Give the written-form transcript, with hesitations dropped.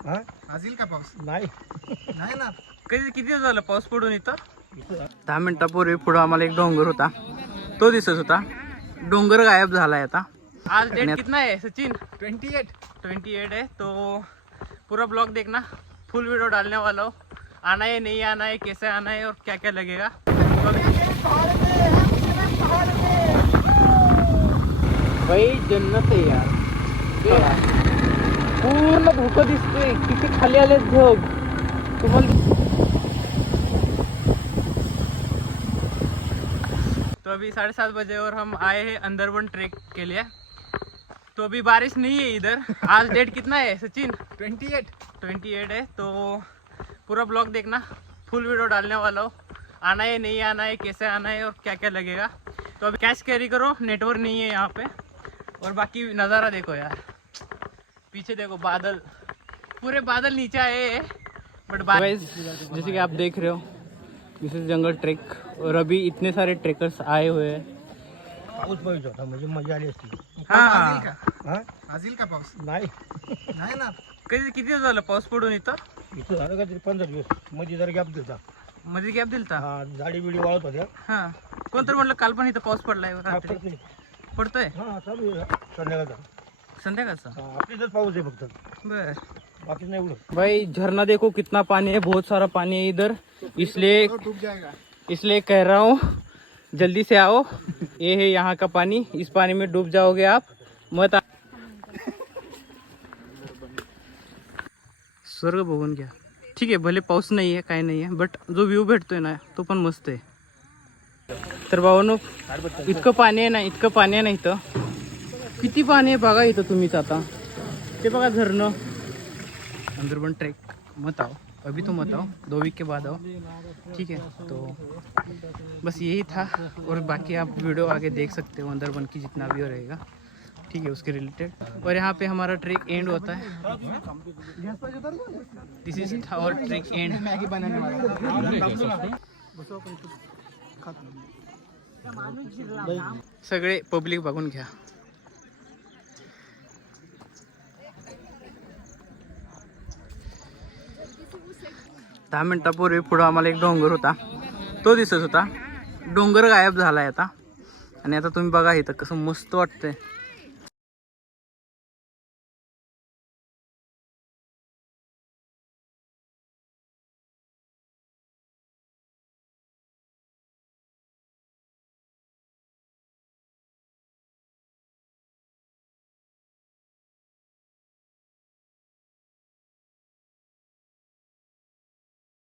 आज येईल का पाऊस? नाही नाही ना. किती दिवस झालं पाऊस पडून इथं? 10 मिनिटापूर्वी पुढं आम्हाला एक डोंगर होता, तो दिसत होता. डोंगर गायब झालाय आता. आज डेट कितना है सचिन? 28 है. तो पूरा ब्लॉग देखना, फुल वीडियो डालने वाला हो. आना है नहीं आना है, कैसे आना है और क्या क्या लगेगा. भाई जन्नत आहे यार. पूर्ण धोका दिसतोय, किती खाली आले ढग तुम्हाला. तो अभी 7:30 बजे और हम आए हैं अंदरवन ट्रेक के लिए. तो अभी बारिश नहीं है इधर. आज डेट कितना है सचिन? 28 है. तो पूरा ब्लॉग देखना, फुल वीडियो डालने वाला हो. आना है नहीं आना है, कैसे आना है और क्या क्या लगेगा. तो अभी कैश कैरी करो, नेटवर्क नहीं है यहाँ पे. और बाकी नज़ारा देखो यार, पीछे देखो बादल, पूरे बादल नीचे आए हैं. बट जैसे कि आप देख रहे हो, दिस इज जंगल ट्रेक. और अभी इतने सारे ट्रेकर्स आए हुए हैं. पाऊस पाहिजे होता म्हणजे मजा आली असती. आज येईल का पाऊस? नाही नाही ना. किती दिवस झालं पाऊस पडून इथं? इथं झालं का तरी 15 दिवस मध्ये जरा गॅप दिलता. मध्ये गॅप दिलता. हा झाडी बिडी वाळत होत्या. हा, कोणतरी म्हटलं काल पण इथं पाऊस पडलाय रात्री. पडतोय हा चालू आहे संध्याकाळचा. संध्याकाळचा. आपलीच पाऊस आहे फक्त, बर. बाकी नाही उडत. भाई झरना देखो कितना पानी है, बहुत सारा पानी है इधर. डूब जाएगा. इसलिए कह रहा हूँ जल्दी से आओ. ये है यहाँ का पानी, इस पानी में डूब जाओगे आप, मत. स्वर्ग बघून घ्या. ठीक आहे, भले पाऊस नाही आहे काय नाही आहे, बट जो व्ह्यू भेटतोय ना तो पण मस्त आहे. तर भावांनो, इतकं पाणी आहे ना, इतकं पाणी आहे ना इथं. किती पाणी आहे बघा इथं तुम्हीच आता. ते बघा झरणं. अंदरवन ट्रेक मत आओ, अभी तो मत आओ, 2 वीक के बाद आओ. ठीक है, तो बस यही था. और बाकी आप वीडियो आगे देख सकते हो अंदरवन की जितना भी रहेगा. ठीक है, उसके रिलेटेड. और यहाँ पे हमारा ट्रेक एंड होता है. दिस इज आवर ट्रेक एंड. सगळे पब्लिक बघून घ्या. दहा मिनिटापूर्वी पुढं आम्हाला एक डोंगर होता, तो दिसत होता. डोंगर गायब झालाय आता. आणि आता तुम्ही बघा इथं कसं मस्त वाटतंय.